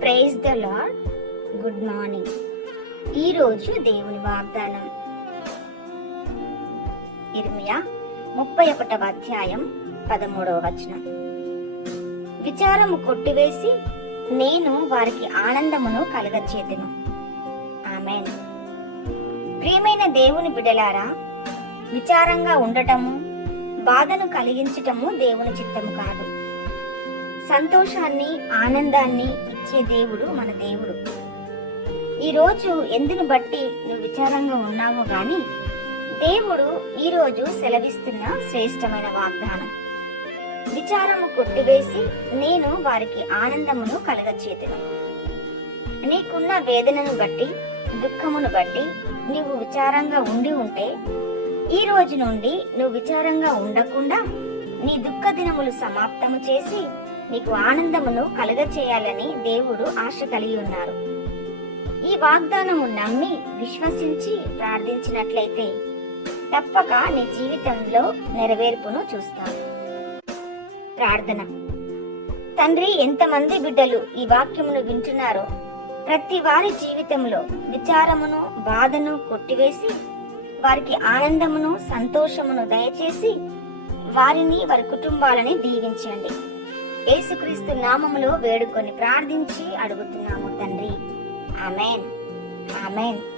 Praise the Lord good morning ఈరోజు దేవుని వాగ్దానం. ఇర్మియా ముప్పై ఒకటవ అధ్యాయం పదమూడవ వచనం. విచారము కొట్టివేసి నేను వారికి ఆనందమును కలగచేతును. ఆమె ప్రియమైన దేవుని బిడలారా విచారంగా ఉండటము బాధను కలిగించటము దేవుని చిత్తము కాదు. సంతోషాన్ని ఆనందాన్ని ఇచ్చే దేవుడు మన దేవుడు. ఈరోజు ఎందును బట్టి నువ్వు విచారంగా ఉన్నావో గాని దేవుడు ఈరోజు సెలవిస్తున్న శ్రేష్టమైన వాగ్దానం. విచారము కొట్టివేసి నేను వారికి ఆనందమును కలగచేతును. నీకున్న వేదనను బట్టి దుఃఖమును బట్టి నీవు విచారంగా ఉండి ఉంటే ఈ రోజు నుండి నువ్వు విచారంగా ఉండకుండా నీ దుఃఖ దినములు సమాప్తము చేసి నీకు ఆనందమును కలగచేయాలని దేవుడు ఆశ కలిగి ఉన్నారు. ఈ వాగ్దానము నమ్మి విశ్వసించి ప్రార్థించినట్లయితే తప్పక నీ జీవితంలో నెరవేర్పును చూస్తావు. ప్రార్థన. తండ్రి ఎంతమంది బిడ్డలు ఈ వాక్యమును వింటున్నారో ప్రతి వారి జీవితంలో విచారమును బాధను కొట్టివేసి వారికి ఆనందమును సంతోషమును దయచేసి వారిని వారి కుటుంబాలని దీవించండి. యేసుక్రీస్తు నామములో వేడుకొని ప్రార్థించి అడుగుతున్నాము తండ్రి. ఆమెన్. ఆమెన్.